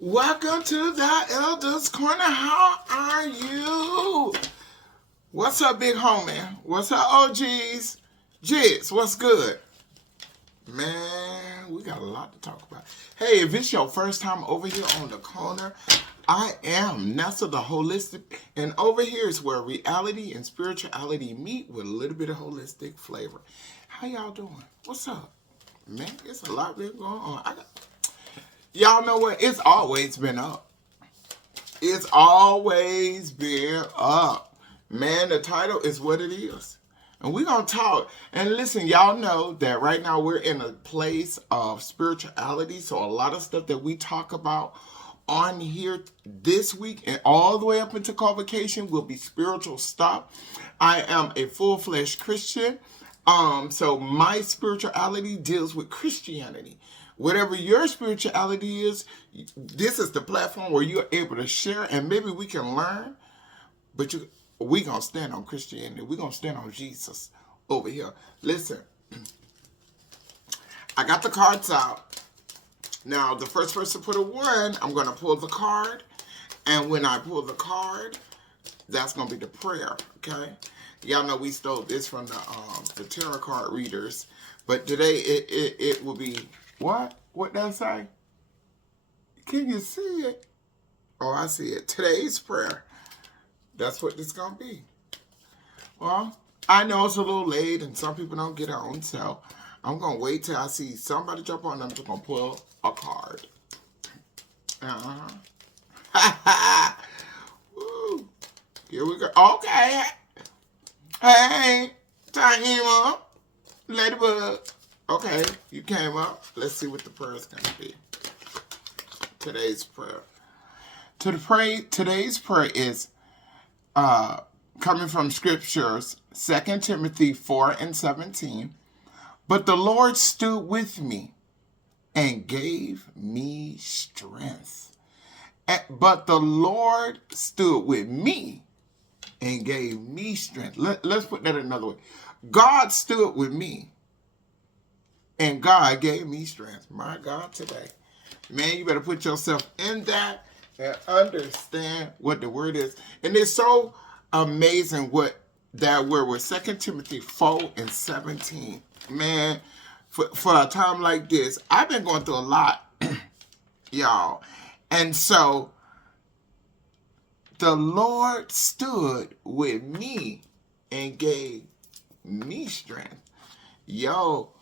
Welcome to the Elders Corner. How are you? What's up, big homie? What's up, OGs? Jigs, what's good? Man, we got a lot to talk about. Hey, if it's your first time over here on the corner, I am Nessa the Holistic, and over here is where reality and spirituality meet with a little bit of holistic flavor. How y'all doing? What's up? Man, it's a lot been going on. Y'all know what? It's always been up. It's always been up. Man, the title is what it is. And we're going to talk. And listen, y'all know that right now we're in a place of spirituality. So a lot of stuff that we talk about on here this week and all the way up into convocation will be spiritual stuff. I am a full-fledged Christian. So my spirituality deals with Christianity. Whatever your spirituality is, this is the platform where you're able to share and maybe we can learn. But we going to stand on Christianity. We're going to stand on Jesus over here. Listen, I got the cards out. Now, the first person to put a 1, I'm going to pull the card. And when I pull the card, that's going to be the prayer, okay? Y'all know we stole this from the tarot card readers. But today, it will be... What? What does it say? Can you see it? Oh, I see it. Today's prayer. That's what this going to be. Well, I know it's a little late and some people don't get on, so I'm going to wait till I see somebody jump on and I'm just going to pull a card. Woo. Here we go. Okay. Hey, Tahima. Ladybug. Okay, you came up. Let's see what the prayer is going to be. Today's prayer. Today's prayer is coming from scriptures, 2 Timothy 4:17. But the Lord stood with me and gave me strength. But the Lord stood with me and gave me strength. Let's put that another way. God stood with me. And God gave me strength. My God, today. Man, you better put yourself in that and understand what the word is. And it's so amazing what that word was. 2 Timothy 4:17. Man, for a time like this, I've been going through a lot, y'all. And so, the Lord stood with me and gave me strength. Yo,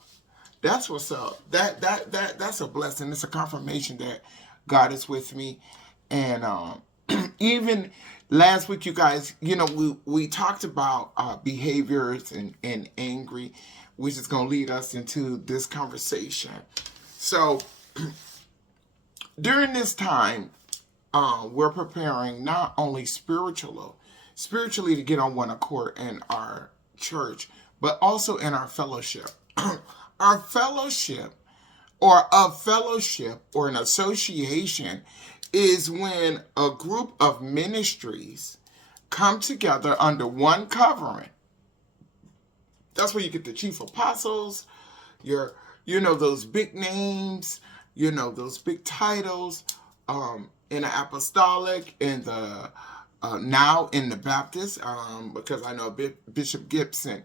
that's what's up. That's a blessing. It's a confirmation that God is with me. And even last week, you guys, we talked about behaviors and angry, which is going to lead us into this conversation. So during this time, we're preparing not only spiritually to get on one accord in our church, but also in our fellowship. Our fellowship or a fellowship or an association is when a group of ministries come together under one covering. That's where you get the chief apostles, those big names, those big titles, in the apostolic, in the now in the Baptist, because I know Bishop Gibson,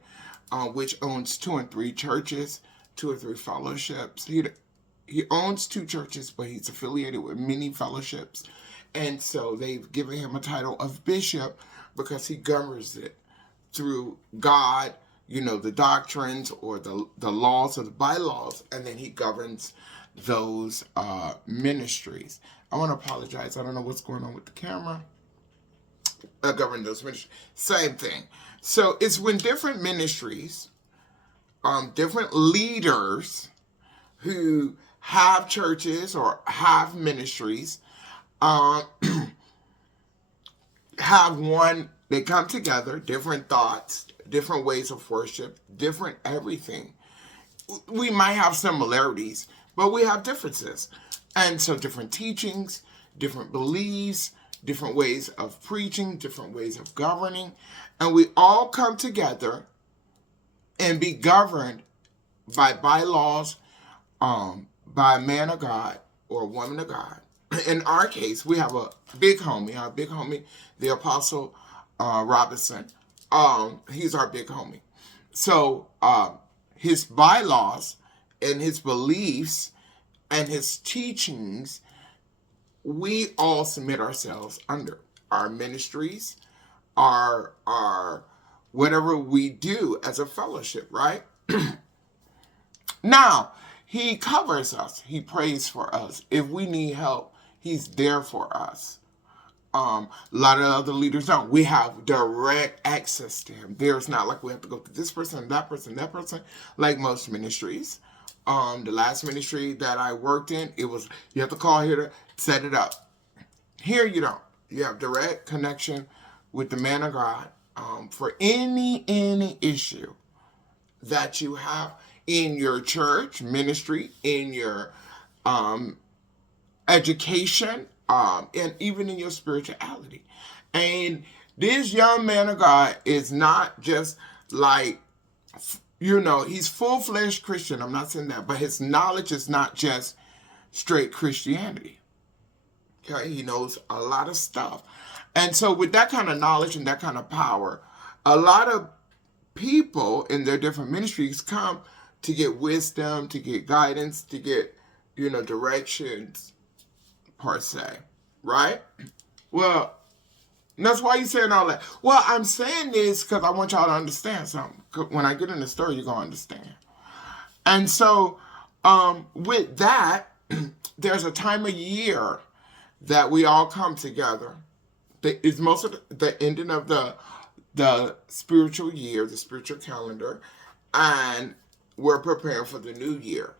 which owns 2 and 3 churches, 2 or 3 fellowships. He owns 2 churches, but he's affiliated with many fellowships. And so they've given him a title of bishop because he governs it through God, the doctrines or the laws or the bylaws, and then he governs those ministries. I want to apologize. I don't know what's going on with the camera. Govern those ministries. Same thing. So it's when different ministries, different leaders who have churches or have ministries, have one, they come together, different thoughts, different ways of worship, different everything. We might have similarities, but we have differences. And so different teachings, different beliefs, different ways of preaching, different ways of governing. And we all come together and be governed by bylaws, by a man of God or a woman of God. in our case, we have a big homie. Our big homie, the Apostle Robinson. He's our big homie. So his bylaws and his beliefs and his teachings, we all submit ourselves under. Our ministries, our whatever we do as a fellowship, right? Now, he covers us. He prays for us. If we need help, he's there for us. A lot of other leaders don't. We have direct access to him. There's not like we have to go to this person, that person, that person, like most ministries. The last ministry that I worked in, it was, you have to call here to set it up. Here you don't. You have direct connection with the man of God for any issue that you have in your church ministry, in your education, and even in your spirituality. And this young man of God is not just like, he's full-fledged Christian. I'm not saying that, but his knowledge is not just straight Christianity. Okay, he knows a lot of stuff. And so with that kind of knowledge and that kind of power, a lot of people in their different ministries come to get wisdom, to get guidance, to get, directions, per se. Right? Well, that's why you're saying all that. Well, I'm saying this because I want y'all to understand something. When I get in the story, you're going to understand. And so, with that, there's a time of year that we all come together. It's most of the ending of the spiritual year, the spiritual calendar, and we're preparing for the new year.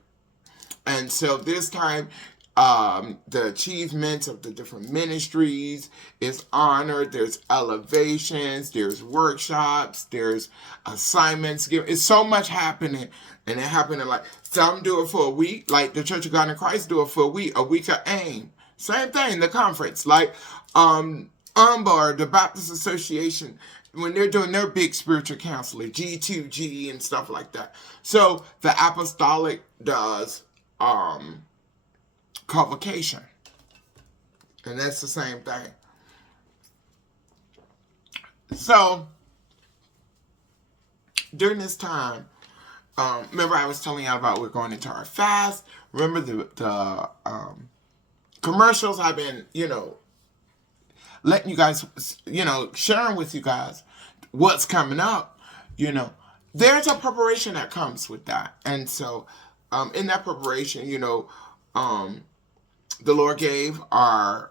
And so this time, the achievements of the different ministries is honored. There's elevations, there's workshops, there's assignments given. It's so much happening, and it happening like some do it for a week, like the Church of God in Christ do it for a week of AIM. Same thing, the conference, like UMBAR, the Baptist Association, when they're doing their big spiritual counseling, G2, GE, and stuff like that. So the apostolic does convocation, and that's the same thing. So during this time, remember I was telling you about we're going into our fast. Remember the commercials I've been, letting you guys, sharing with you guys what's coming up. There's a preparation that comes with that. And so in that preparation, the Lord gave our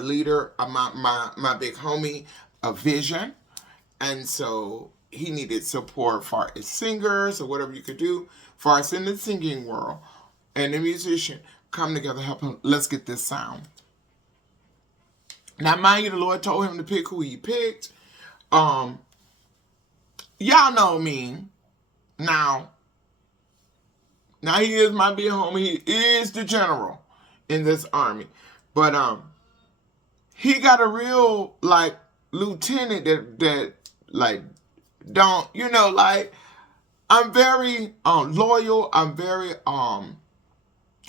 leader, my big homie, a vision. And so he needed support for his singers or whatever you could do for us in the singing world. And the musician, come together, help him. Let's get this sound. Now, mind you, the Lord told him to pick who he picked. Y'all know me. Now he is my big homie. He is the general in this army. But he got a real lieutenant that don't, I'm very loyal. I'm very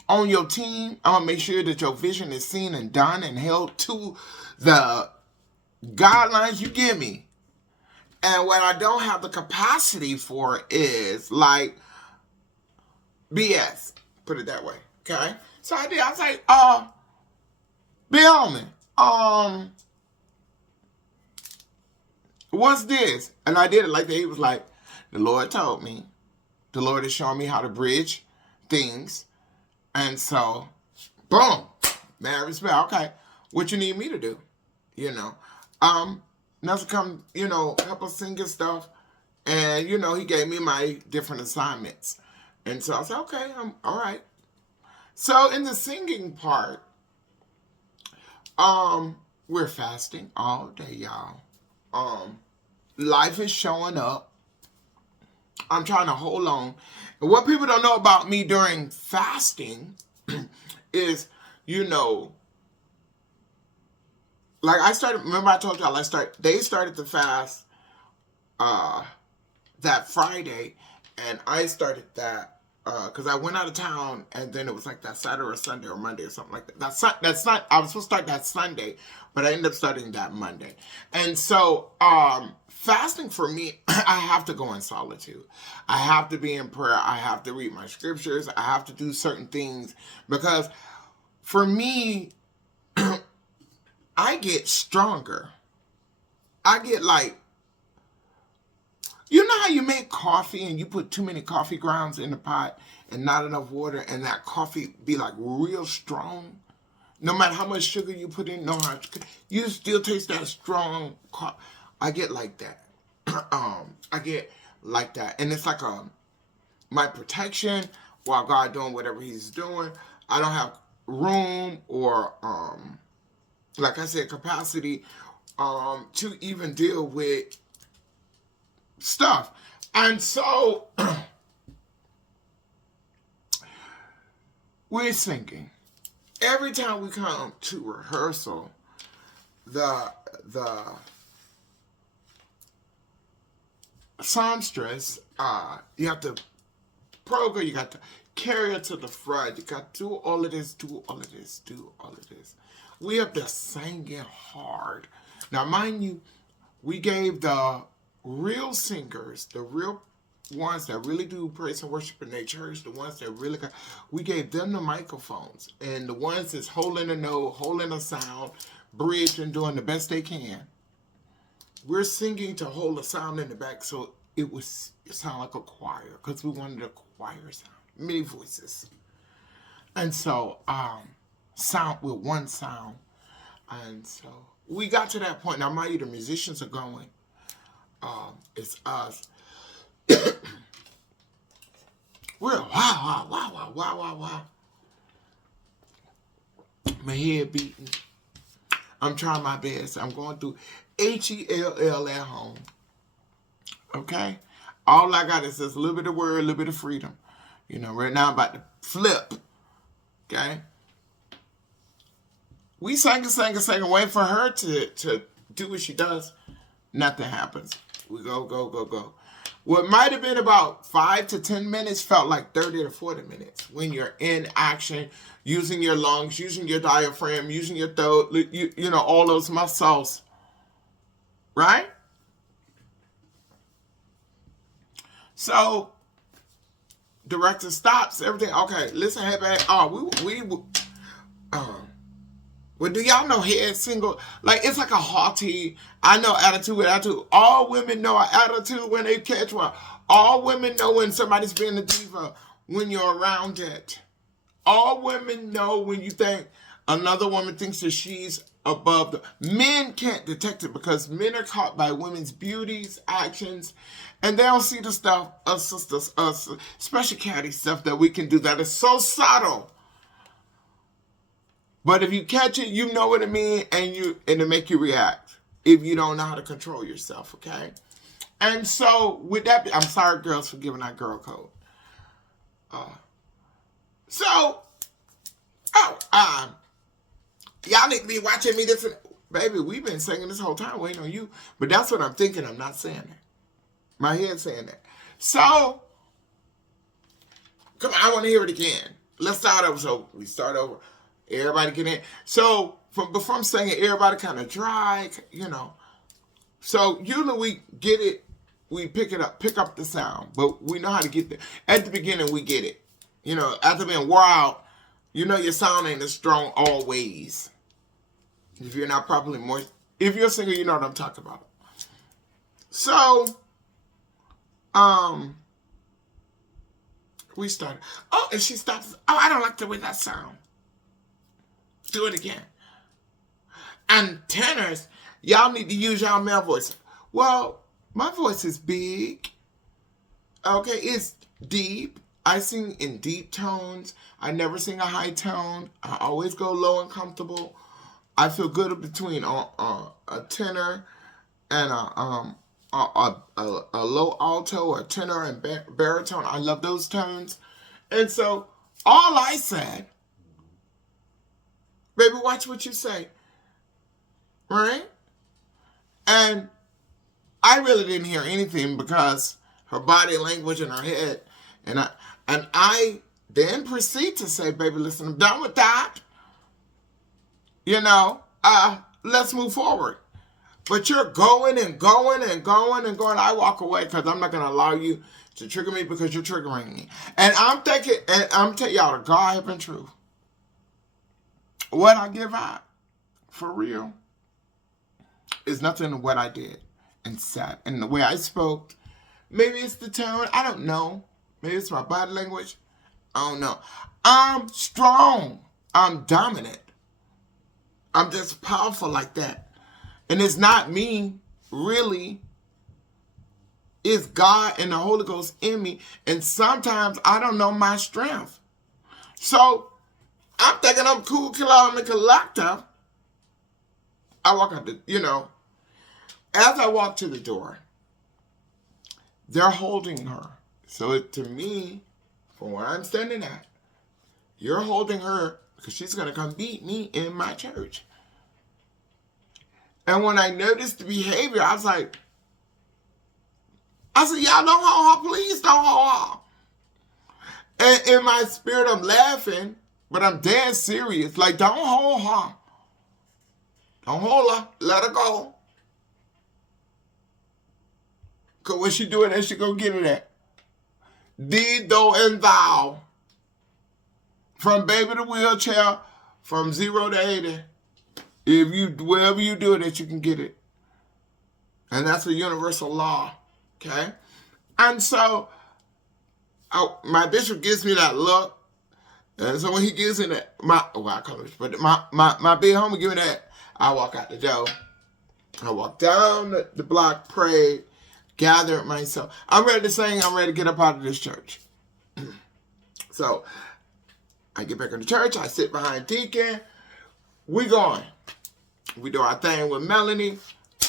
on your team. I'm gonna make sure that your vision is seen and done and held to the guidelines you give me. And what I don't have the capacity for is BS. Put it that way. Okay? So I did. I was like, Bill, what's this? And I did it like that. He was like, the Lord told me. The Lord is showing me how to bridge things. And so, boom. Man, respect. Okay. What you need me to do? Now to come, help us sing and stuff. And, he gave me my different assignments. And so I said, okay, I'm all right. So in the singing part, we're fasting all day, y'all. Life is showing up. I'm trying to hold on. And what people don't know about me during fasting is, remember I told y'all they started the fast that Friday, and I started that because I went out of town, and then it was like that Saturday or Sunday or Monday or something like that. That's not. I was supposed to start that Sunday, but I ended up starting that Monday. And so, fasting for me, I have to go in solitude. I have to be in prayer. I have to read my scriptures. I have to do certain things because, for me, I get stronger. I get like, you know how you make coffee and you put too many coffee grounds in the pot and not enough water, and that coffee be like real strong? No matter how much sugar you put in, you still taste that strong coffee. I get like that. I get like that. And it's like my protection while God doing whatever he's doing. I don't have room or, like I said, capacity to even deal with stuff. And so we're singing. Every time we come to rehearsal, the songstress, you have to program, you got to carry it to the front, you got to do all of this, do all of this, do all of this. We have to sing it hard. Now, mind you, we gave the real singers, the real ones that really do praise and worship in their church, the ones that really got, we gave them the microphones, and the ones that's holding a note, holding a sound, bridge, and doing the best they can. We're singing to hold a sound in the back, so it sound like a choir, because we wanted a choir sound, many voices. And so, sound with one sound. And so we got to that point. Now, mind you, the musicians are going. It's us. We're wow. My head beating. I'm trying my best. I'm going through HELL at home. Okay? All I got is just a little bit of word, a little bit of freedom. You know, right now I'm about to flip. Okay? We sang, wait for her to do what she does. Nothing happens. We go. What might have been about 5 to 10 minutes felt like 30 to 40 minutes when you're in action, using your lungs, using your diaphragm, using your throat, you know, all those muscles. Right? So, director stops everything. Okay, listen, hey, babe. Well, do y'all know head single? Like, it's like a haughty, I know attitude with attitude. All women know an attitude when they catch one. All women know when somebody's being a diva when you're around it. All women know when you think another woman thinks that she's above the... Men can't detect it because men are caught by women's beauties, actions, and they don't see the stuff, us sisters, us special catty stuff that we can do that is so subtle. But if you catch it, you know what it means, and it'll make you react if you don't know how to control yourself, okay? And so, with that, I'm sorry, girls, for giving that girl code. Y'all need to be watching me this. Baby, we've been singing this whole time waiting on you. But that's what I'm thinking. I'm not saying that. My head's saying that. So, come on, I want to hear it again. Let's start over. So, we start over. Everybody get in. So, before I'm saying it, everybody kind of dry, you know. So, usually we get it, we pick up the sound, but we know how to get there. At the beginning, we get it. You know, after being wore out, you know your sound ain't as strong always. If you're not properly moist. If you're a singer, you know what I'm talking about. So, we started. Oh, and she stops. Oh, I don't like the way that sound. Do it again. And tenors, y'all need to use y'all male voice. Well, my voice is big. Okay, it's deep. I sing in deep tones. I never sing a high tone. I always go low and comfortable. I feel good between a tenor and a low alto, a tenor and baritone. I love those tones. And so all I said, baby, watch what you say. Right? And I really didn't hear anything because her body language in her head And I then proceed to say, baby, listen, I'm done with that. You know, let's move forward. But you're going and going and going and going. I walk away because I'm not going to allow you to trigger me because you're triggering me. And I'm thinking, and I'm telling y'all the God have been true. What I give out, for real, is nothing to what I did and said. And the way I spoke, maybe it's the tone, I don't know. Maybe it's my body language. I don't know. I'm strong. I'm dominant. I'm just powerful like that. And it's not me, really. It's God and the Holy Ghost in me. And sometimes I don't know my strength. So I'm thinking I'm cool, calm, and collective. I walk out as I walk to the door, they're holding her. So to me, from where I'm standing at, you're holding her because she's going to come beat me in my church. And when I noticed the behavior, I said, y'all don't hold her, please don't hold her. And in my spirit, I'm laughing, but I'm dead serious. Like, don't hold her. Don't hold her. Let her go. Because when she do it, then she go get it at. Thee, though, and thou. From baby to wheelchair, from 0 to 80. Wherever you do it, that you can get it. And that's a universal law. Okay? And so, my bishop gives me that look. And so when he gives me that, my big homie give me that, I walk out the door. I walk down the block, pray, gather myself. I'm ready to sing. I'm ready to get up out of this church. So I get back in the church. I sit behind Deacon. We going. We do our thing with Melanie.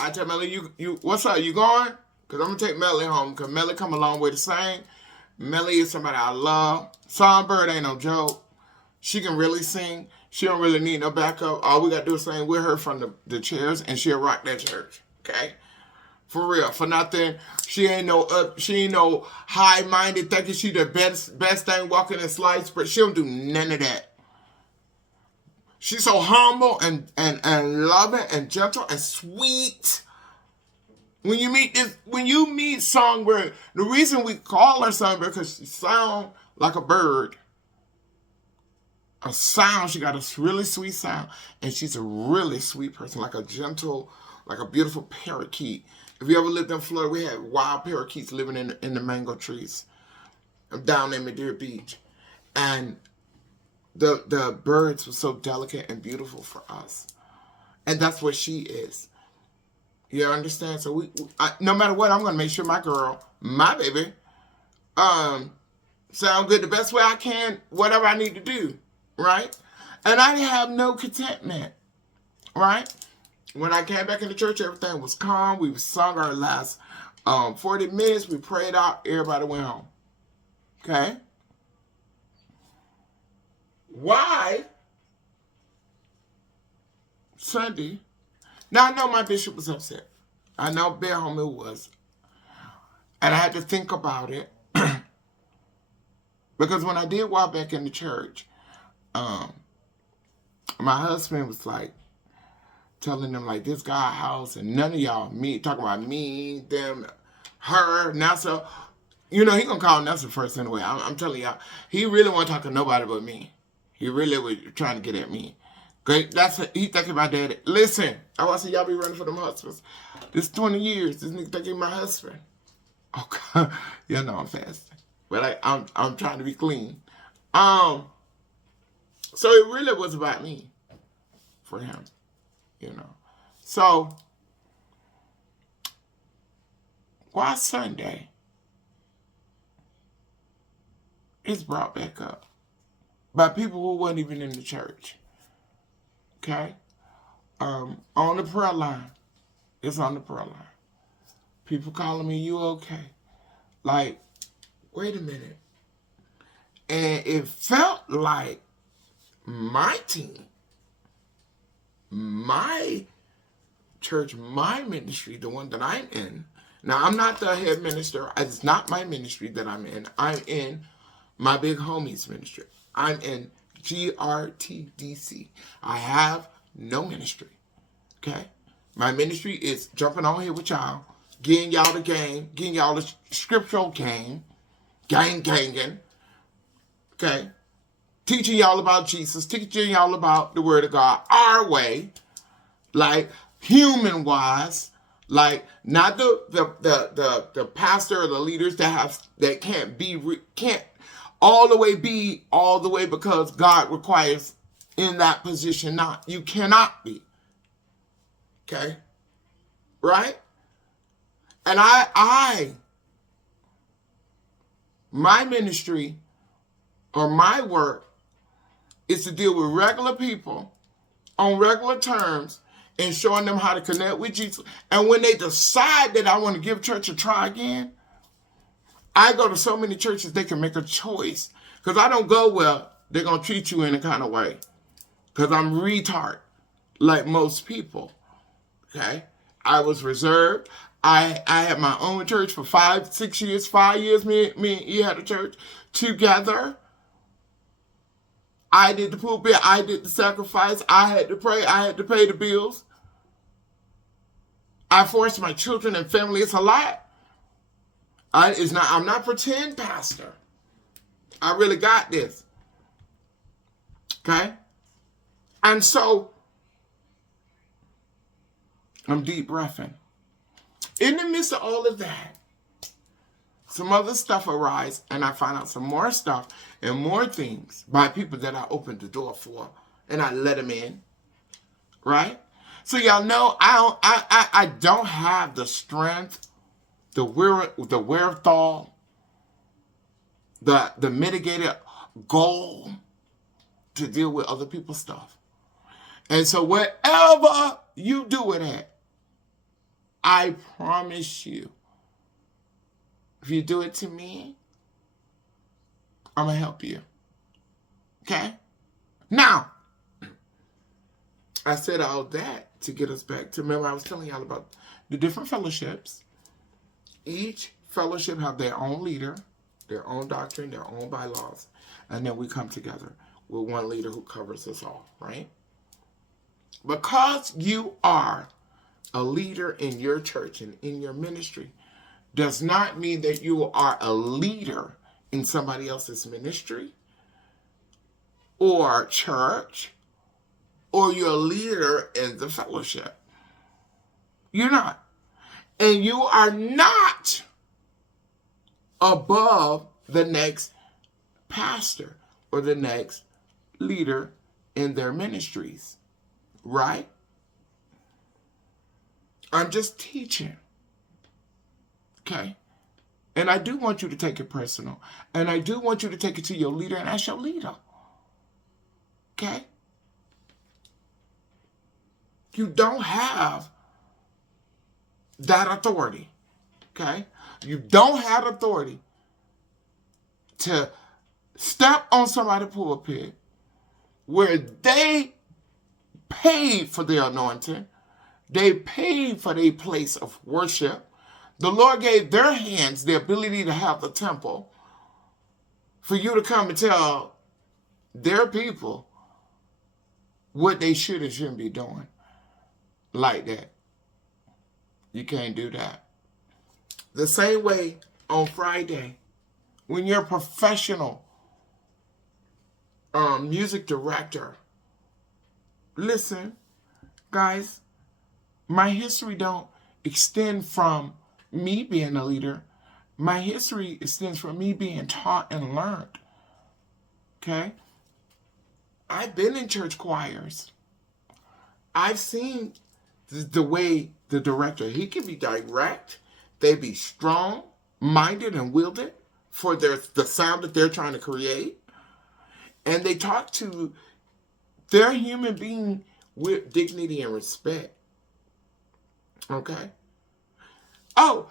I tell Melanie, you what's up? You going? Because I'm going to take Melanie home. Because Melanie come a long way to sing. Melanie is somebody I love. Songbird ain't no joke. She can really sing. She don't really need no backup. All we got to do is sing with her from the chairs, and she'll rock that church. Okay? For real. For nothing. She ain't no high-minded thinking she the best thing walking in slice, but she don't do none of that. She's so humble and loving and gentle and sweet. When you meet Songbird, the reason we call her Songbird because she sounds like a bird. She got a really sweet sound, and she's a really sweet person, like a gentle, like a beautiful parakeet. If you ever lived in Florida, we had wild parakeets living in the mango trees down in Madeira Beach, and the birds were so delicate and beautiful for us, and that's what she is. You understand? So no matter what, I'm gonna make sure my girl, my baby, sound good the best way I can, whatever I need to do. Right? And I didn't have no contentment. Right? When I came back in the church, everything was calm. We sung our last 40 minutes. We prayed out. Everybody went home. Okay? Why? Sunday. Now, I know my bishop was upset. I know Bear Homie was. And I had to think about it. Because when I did walk back in the church, my husband was like telling them like this guy house and none of y'all, me talking about me, them, her, Nessa. He gonna call Nessa first anyway. I'm telling y'all, he really wasn't talking to nobody but me. He really was trying to get at me. Great, he thinking about daddy. Listen, I want to see y'all be running for them husbands. This 20 years, this nigga thinking my husband. Oh God, y'all know I'm fasting, but I'm trying to be clean. So it really was about me for him, So, why Sunday? It's brought back up by people who weren't even in the church. Okay? On the prayer line. It's on the prayer line. People calling me, you okay? Like, wait a minute. And it felt like my team, my church, my ministry, the one that I'm in, Now, I'm not the head minister. It's not my ministry that I'm in. I'm in my big homie's ministry. I'm in GRTDC. I have no ministry. Okay? My ministry is jumping on here with y'all, getting y'all the game, getting y'all the scriptural game, ganging. Okay? Teaching y'all about Jesus, teaching y'all about the Word of God our way, like human-wise, like not the pastor or the leaders that can't all the way because God requires in that position not. You cannot be. Okay? Right? And my ministry or my work is to deal with regular people on regular terms and showing them how to connect with Jesus. And when they decide that I want to give church a try again, I go to so many churches they can make a choice. Because I don't go where they're going to treat you in a kind of way. Because I'm retard, like most people. Okay? I was reserved. I had my own church for 5 years. 5 years, me and E had a church together. I did the pulpit. I did the sacrifice. I had to pray. I had to pay the bills. I forced my children and family. It's a lot. I'm not pretend pastor. I really got this. Okay? And so, I'm deep breathing. In the midst of all of that, some other stuff arise, and I find out some more stuff and more things by people that I opened the door for, and I let them in, right? So y'all know I don't have the strength, the wherewithal, the mitigated goal to deal with other people's stuff. And so wherever you do it at, I promise you, if you do it to me, I'm going to help you. Okay? Now, I said all that to get us back to, remember I was telling y'all about the different fellowships. Each fellowship have their own leader, their own doctrine, their own bylaws. And then we come together with one leader who covers us all, right? Because you are a leader in your church and in your ministry does not mean that you are a leader in somebody else's ministry or church or you're a leader in the fellowship. You're not. And you are not above the next pastor or the next leader in their ministries, right? I'm just teaching. Okay? And I do want you to take it personal. And I do want you to take it to your leader and ask your leader. Okay? You don't have that authority. Okay? You don't have authority to step on somebody's pulpit where they paid for their anointing. They paid for their place of worship. The Lord gave their hands the ability to have the temple for you to come and tell their people what they should and shouldn't be doing like that. You can't do that. The same way on Friday, when you're a professional music director, listen, guys, my history don't extend from me being a leader. My history extends from me being taught and learned. Okay? I've been in church choirs. I've seen the way the director, he can be direct. They be strong-minded and wielded for the sound that they're trying to create. And they talk to their human being with dignity and respect. Okay? Oh,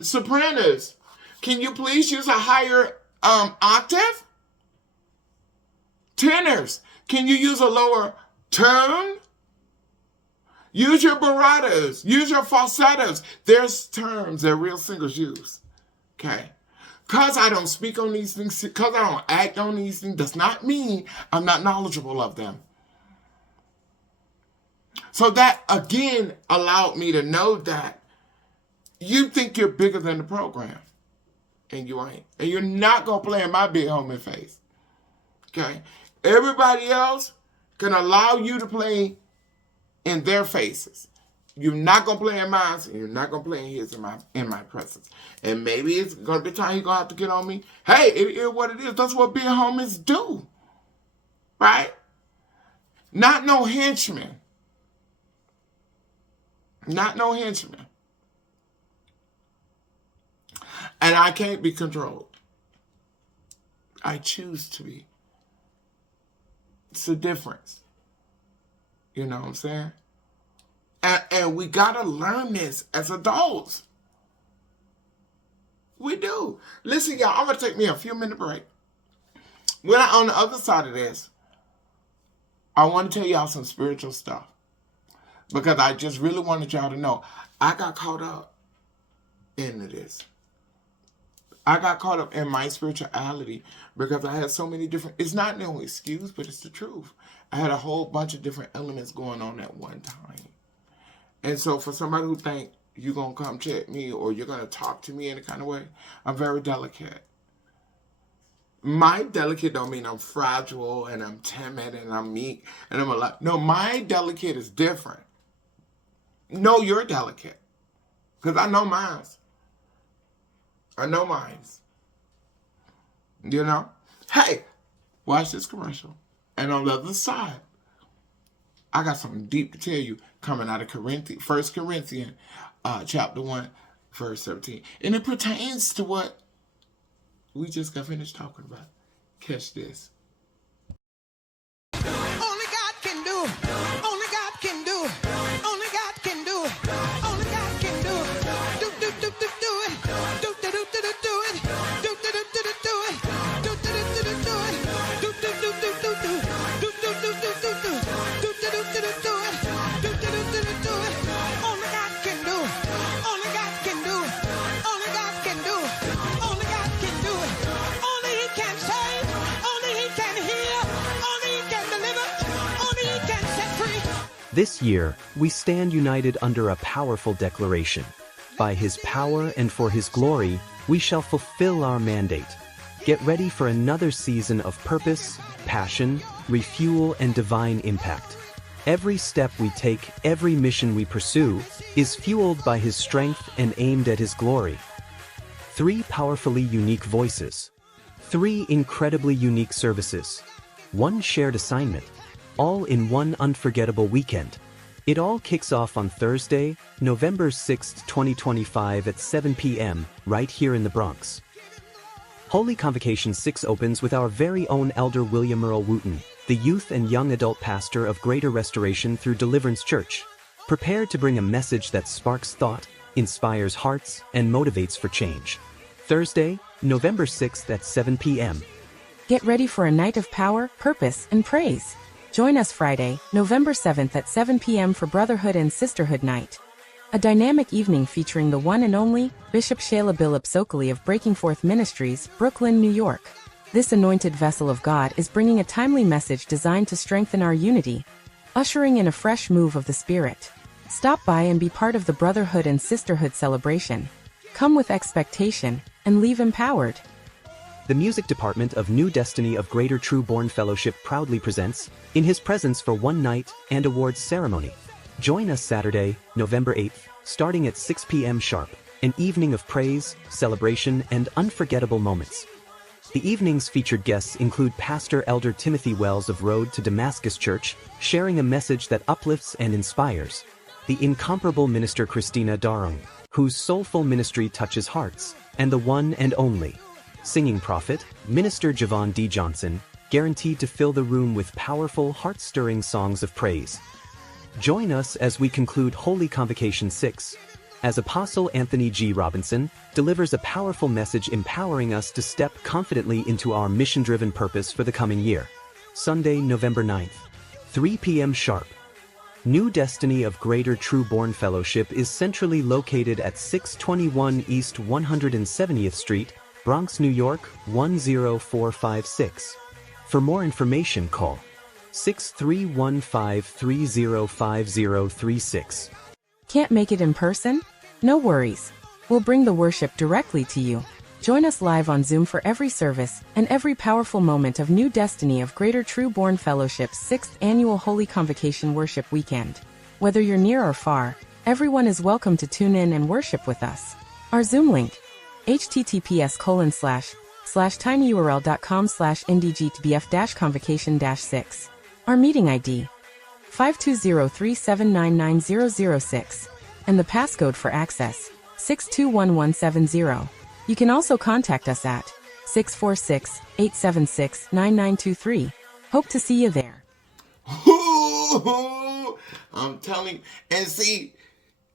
sopranos, can you please use a higher octave? Tenors, can you use a lower tone? Use your baratos. Use your falsettos. There's terms that real singers use. Okay? Because I don't speak on these things, because I don't act on these things, does not mean I'm not knowledgeable of them. So that, again, allowed me to know that you think you're bigger than the program. And you ain't. And you're not going to play in my big homie face. Okay? Everybody else can allow you to play in their faces. You're not going to play in mine, and you're not going to play in his in my presence. And maybe it's going to be time you're going to have to get on me. Hey, it is what it is. That's what big homies do. Right? Not no henchman. Not no henchman. And I can't be controlled. I choose to be. It's a difference. You know what I'm saying? And we got to learn this as adults. We do. Listen, y'all, I'm going to take me a few minute break. When I'm on the other side of this, I want to tell y'all some spiritual stuff. Because I just really wanted y'all to know, I got caught up into this. I got caught up in my spirituality because I had so many different, it's not no excuse, but it's the truth. I had a whole bunch of different elements going on at one time. And so for somebody who think you're going to come check me or you're going to talk to me in a kind of way, I'm very delicate. My delicate don't mean I'm fragile and I'm timid and I'm meek and I'm alive. No, my delicate is different. No, you're delicate. Because I know mine. I know mine. You know? Hey, watch this commercial. And on the other side, I got something deep to tell you coming out of 1 Corinthians chapter 1, verse 17. And it pertains to what we just got finished talking about. Catch this. Only God can do. Only God can do. Only God can do. Only God can do. Do do do do do it. Do do do do do it. Do do do do do it. Do do do do do it. Do do do do do do. Do do do do do do. Do do do do do it. Do do do do do it. Only God can do. Only God can do. Only God can do. Only God can do it. Only He can save. Only He can heal. Only He can deliver. Only He can set free. This year, we stand united under a powerful declaration. By His power and for His glory, we shall fulfill our mandate. Get ready for another season of purpose, passion, refuel, and divine impact. Every step we take, every mission we pursue, is fueled by His strength and aimed at His glory. 3 powerfully unique voices. 3 incredibly unique services. 1 shared assignment. All in one unforgettable weekend. It all kicks off on Thursday, November 6th, 2025 at 7 p.m., right here in the Bronx. Holy Convocation 6 opens with our very own Elder William Earl Wooten, the youth and young adult pastor of Greater Restoration through Deliverance Church. Prepare to bring a message that sparks thought, inspires hearts, and motivates for change. Thursday, November 6th at 7 p.m. Get ready for a night of power, purpose, and praise. Join us Friday, November 7th at 7 p.m. for Brotherhood and Sisterhood Night. A dynamic evening featuring the one and only Bishop Shayla Billups Oakley of Breaking Forth Ministries, Brooklyn, New York. This anointed vessel of God is bringing a timely message designed to strengthen our unity, ushering in a fresh move of the Spirit. Stop by and be part of the Brotherhood and Sisterhood celebration. Come with expectation and leave empowered. The music department of New Destiny of Greater True Born Fellowship proudly presents In His Presence for One Night and Awards Ceremony. Join us Saturday, November 8th, starting at 6 p.m. sharp, an evening of praise, celebration, and unforgettable moments. The evening's featured guests include Pastor Elder Timothy Wells of Road to Damascus Church, sharing a message that uplifts and inspires. The incomparable Minister Christina Darung, whose soulful ministry touches hearts, and the one and only singing prophet, Minister Javon D. Johnson, guaranteed to fill the room with powerful, heart-stirring songs of praise. Join us as we conclude Holy Convocation 6, as Apostle Anthony G. Robinson delivers a powerful message empowering us to step confidently into our mission-driven purpose for the coming year. Sunday, November 9th, 3 p.m. sharp. New Destiny of Greater True Born Fellowship is centrally located at 621 East 170th Street, Bronx, New York, 10456. For more information, call 6315305036. Can't make it in person? No worries. We'll bring the worship directly to you. Join us live on Zoom for every service and every powerful moment of New Destiny of Greater True Born Fellowship's 6th Annual Holy Convocation Worship Weekend. Whether you're near or far, everyone is welcome to tune in and worship with us. Our Zoom link, https://tinyurl.com/ndgtbf-convocation-6. Our meeting ID, 520-3799006. And the passcode for access, 621170. You can also contact us at 646-876-9923. Hope to see you there. I'm telling you. And see,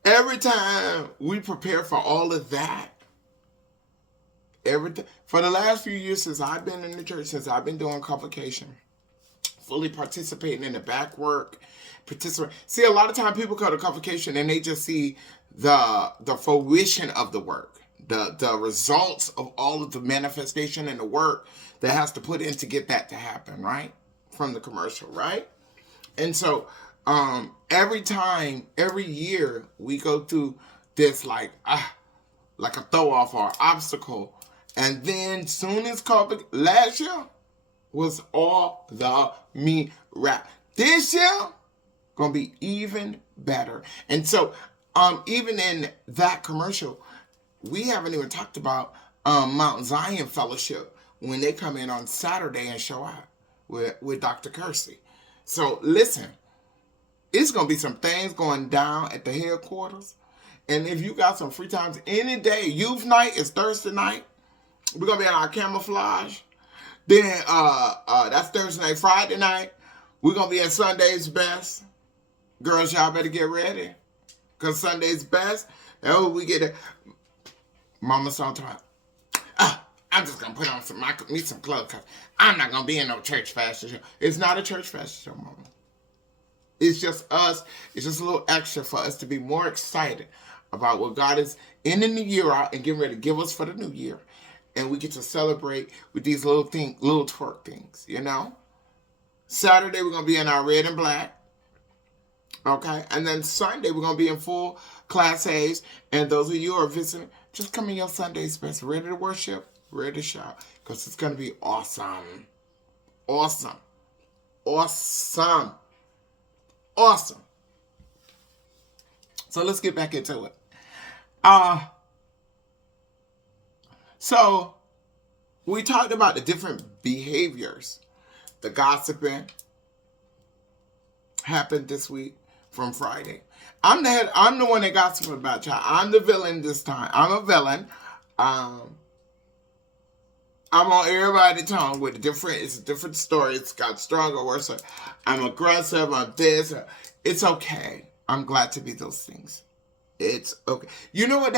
every time we prepare for all of that, for the last few years since I've been in the church, since I've been doing convocation, fully participating in the back work, see, a lot of time people come to convocation and they just see the fruition of the work, the results of all of the manifestation and the work that has to put in to get that to happen, right? From the commercial, right? And so every year we go through this like a throw off or obstacle, and then soon as last year was all the me rap. This year gonna be even better. And so even in that commercial, we haven't even talked about Mount Zion Fellowship when they come in on Saturday and show out with Dr. Kersey. So listen, it's going to be some things going down at the headquarters. And if you got some free times any day, youth night is Thursday night. We're going to be in our camouflage. Then that's Thursday night. Friday night, we're going to be at Sunday's Best. Girls, y'all better get ready. Because Sunday's Best, oh, we get it. Mama saw time. I'm just going to put on some clothes because I'm not going to be in no church fashion show. It's not a church fashion show, Mama. It's just us. It's just a little extra for us to be more excited about what God is ending the year out and getting ready to give us for the new year. And we get to celebrate with these little twerk things, you know? Saturday, we're going to be in our red and black. Okay? And then Sunday, we're going to be in full Class A's. And those of you who are visiting, just come in your Sunday's Best, ready to worship, ready to shout, because it's going to be awesome. Awesome. Awesome. Awesome. So let's get back into it. So we talked about the different behaviors. The gossiping happened this week from Friday. I'm the one that gossiped about y'all. I'm the villain this time. I'm a villain. I'm on everybody's tongue with it's a different story. It's got stronger, worse. I'm aggressive. I'm this. It's okay. I'm glad to be those things. It's okay. You know what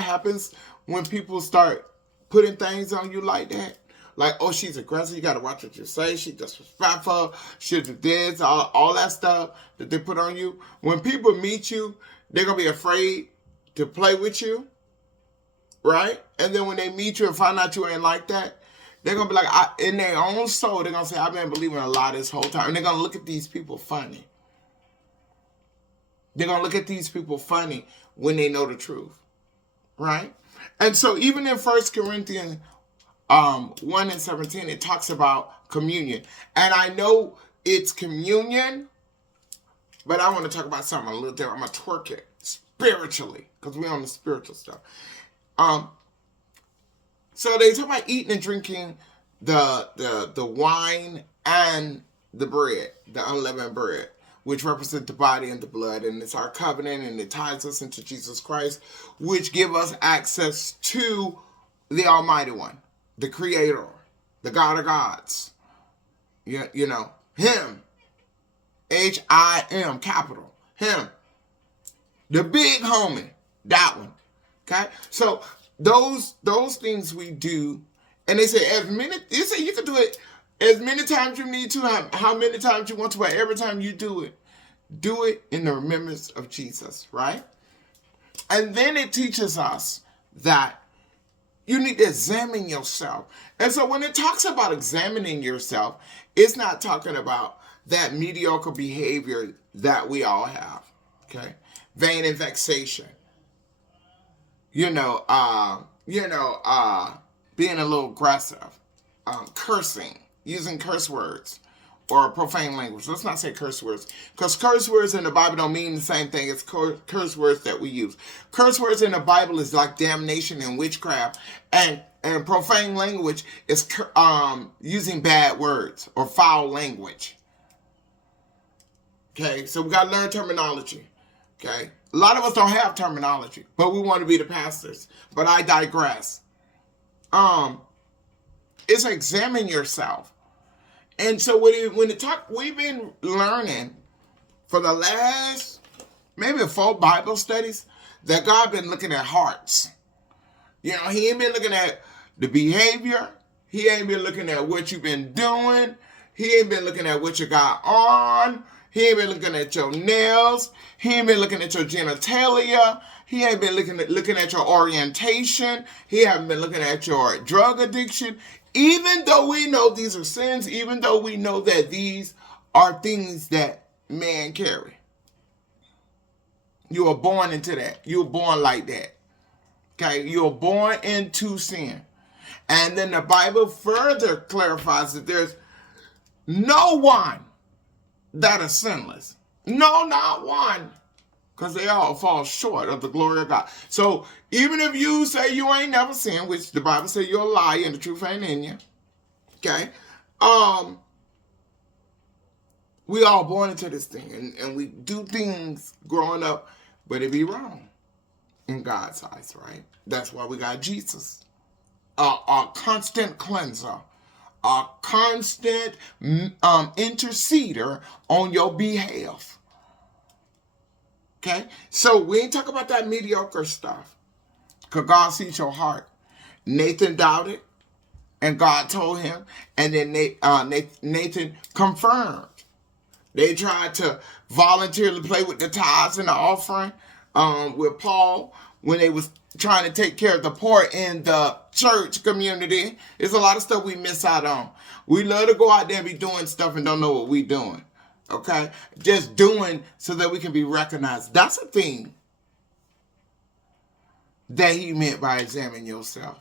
happens when people start putting things on you like that? Like, oh, she's aggressive. You got to watch what you say. She disrespectful. She do this, all that stuff that they put on you. When people meet you, they're going to be afraid to play with you, right? And then when they meet you and find out you ain't like that, they're going to be like, in their own soul, they're going to say, I've been believing a lie this whole time. And they're going to look at these people funny. They're going to look at these people funny when they know the truth, right? And so even in 1 Corinthians 1:17, it talks about communion. And I know it's communion, but I want to talk about something a little different. I'm going to twerk it spiritually, because we're on the spiritual stuff. So they talk about eating and drinking the wine and the bread, the unleavened bread, which represent the body and the blood. And it's our covenant, and it ties us into Jesus Christ, which give us access to the Almighty One, the Creator, the God of gods. You know, Him. H-I-M, capital. Him. The big homie. That one. Okay? So those things we do, and they say you can do it as many times you need to, how many times you want to, but every time you do it, Do it in the remembrance of Jesus, right? And then it teaches us that you need to examine yourself. And so when it talks about examining yourself, it's not talking about that mediocre behavior that we all have, okay? Vain and vexation. Being a little aggressive, cursing, using curse words or profane language. Let's not say curse words, because curse words in the Bible don't mean the same thing as curse words that we use. Curse words in the Bible is like damnation and witchcraft, and profane language is using bad words or foul language. Okay, so we got to learn terminology. Okay, a lot of us don't have terminology, but we want to be the pastors. But I digress. It's examine yourself. And so we've been learning for the last maybe 4 Bible studies that God been looking at hearts. He ain't been looking at the behavior. He ain't been looking at what you've been doing. He ain't been looking at what you got on. He ain't been looking at your nails. He ain't been looking at your genitalia. He ain't been looking at your orientation. He haven't been looking at your drug addiction. Even though we know these are sins, even though we know that these are things that man carry. You are born into that. You were born like that. Okay? You are born into sin. And then the Bible further clarifies that there's no one that is sinless. No, not one. Because they all fall short of the glory of God. So even if you say you ain't never sinned, which the Bible says you're a liar and the truth ain't in you, okay? We all born into this thing, and we do things growing up, but it be wrong in God's eyes, right? That's why we got Jesus, our constant cleanser, our constant interceder on your behalf. Okay, so we ain't talking about that mediocre stuff, because God sees your heart. Nathan doubted, and God told him, and then Nathan confirmed. They tried to voluntarily play with the tithes and the offering with Paul when they was trying to take care of the poor in the church community. There's a lot of stuff we miss out on. We love to go out there and be doing stuff and don't know what we doing. Okay? Just doing so that we can be recognized. That's a thing that he meant by examining yourself.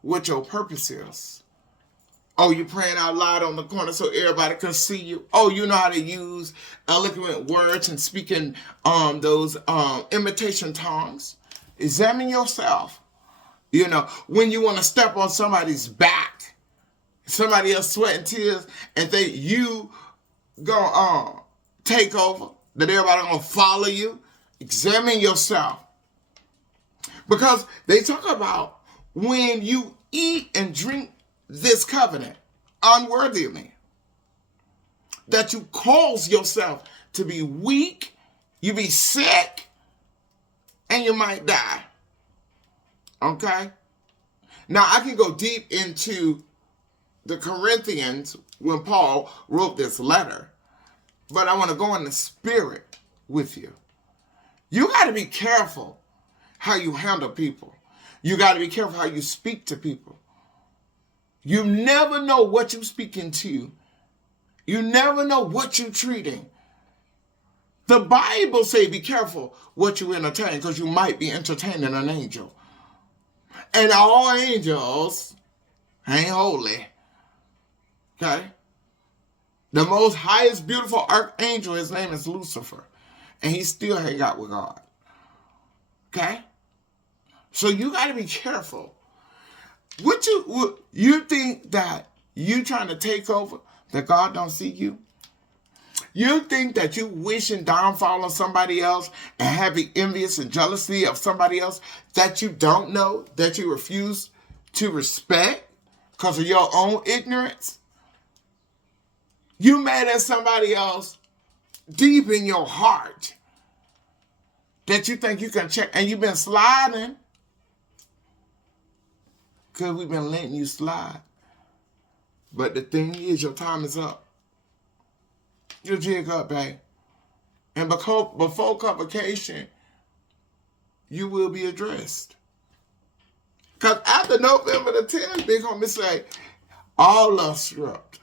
What your purpose is. Oh, you're praying out loud on the corner so everybody can see you. Oh, you know how to use eloquent words and speaking those imitation tongues. Examine yourself. When you want to step on somebody's back, somebody else sweating tears, and you gonna take over, that everybody gonna follow you. Examine yourself, because they talk about when you eat and drink this covenant unworthily, that you cause yourself to be weak, you be sick, and you might die. Okay? Now I can go deep into the Corinthians when Paul wrote this letter, but I want to go in the spirit with you. You got to be careful how you handle people. You got to be careful how you speak to people. You never know what you're speaking to. You never know what you're treating. The Bible say be careful what you entertain, because you might be entertaining an angel. And all angels ain't holy. Okay? The most highest beautiful archangel, his name is Lucifer. And he still hang out with God. Okay? So you got to be careful. Would you think that you trying to take over, that God don't see you? You think that you wishing downfall on somebody else and having envious and jealousy of somebody else that you don't know, that you refuse to respect because of your own ignorance? You mad at somebody else deep in your heart that you think you can check, and you've been sliding because we've been letting you slide. But the thing is, your time is up. You jig up, babe. And before convocation, you will be addressed. Because after November the 10th, big homie say, all us stripped.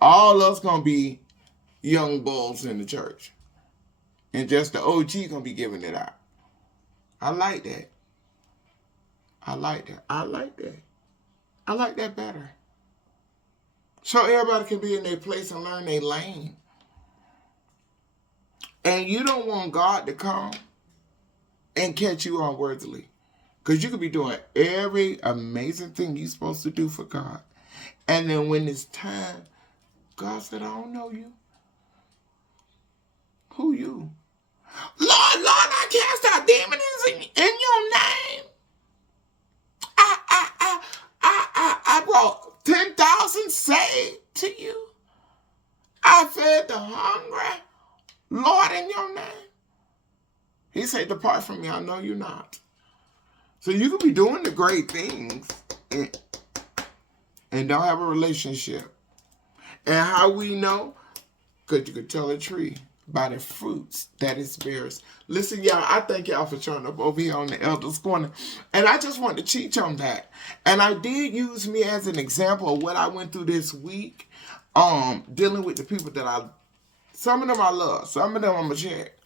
All us going to be young bulls in the church. And just the OG going to be giving it out. I like that. I like that. I like that. I like that better. So everybody can be in their place and learn their lane. And you don't want God to come and catch you unworthily. Because you could be doing every amazing thing you're supposed to do for God. And then when it's time, God said, I don't know you. Who you? Lord, I cast out demons in your name. I brought 10,000 saved to you. I fed the hungry. Lord, in your name. He said, depart from me, I know you're not. So you could be doing the great things and don't have a relationship. And how we know? Because you could tell a tree by the fruits that it bears. Listen, y'all, I thank y'all for showing up over here on the Elders Corner. And I just want to teach on that. And I did use me as an example of what I went through this week, dealing with the people that some of them I love. Some of them I'm going to check.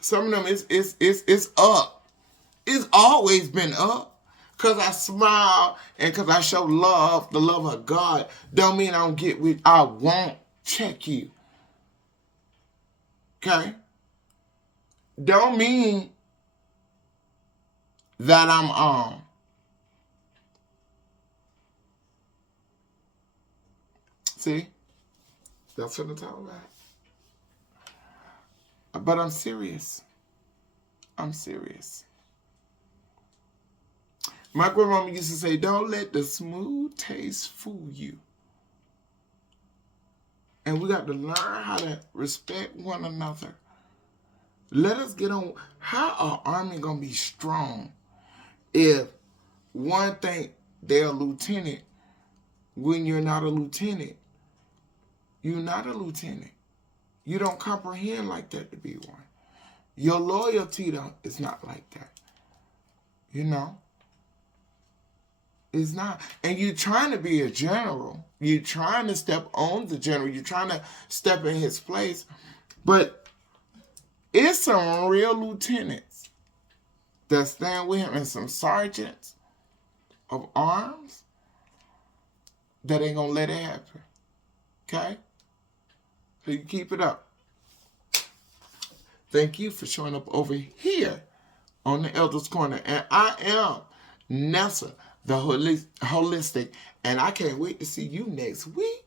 Some of them it's up. It's always been up. Because I smile and because I show love, the love of God, don't mean I don't get with, I won't check you. Okay? Don't mean that I'm see? That's what I'm talking about. But I'm serious. I'm serious. My grandmama used to say, don't let the smooth taste fool you. And we got to learn how to respect one another. Let us get on. How our army going to be strong if one think they're a lieutenant when you're not a lieutenant? You're not a lieutenant. You don't comprehend like that to be one. Your loyalty is not like that. You know? It's not. And you're trying to be a general. You're trying to step on the general. You're trying to step in his place. But it's some real lieutenants that stand with him and some sergeants of arms that ain't going to let it happen. Okay? So you keep it up. Thank you for showing up over here on the Elders Corner. And I am Nessa, the holistic, and I can't wait to see you next week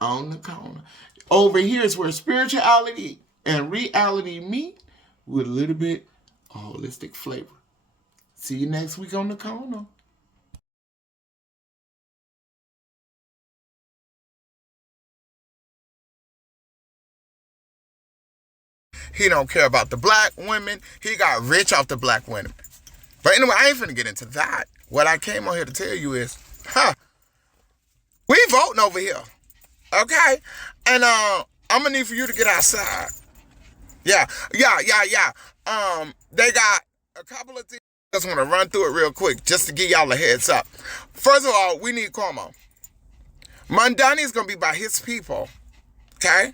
on the corner. Over here is where spirituality and reality meet with a little bit of holistic flavor. See you next week on the corner. He don't care about the black women. He got rich off the black women. But anyway, I ain't finna get into that. What I came on here to tell you is, we voting over here. Okay? And I'm gonna need for you to get outside. Yeah. They got a couple of things. I just want to run through it real quick just to give y'all a heads up. First of all, we need Cuomo. Mondani is gonna be by his people. Okay?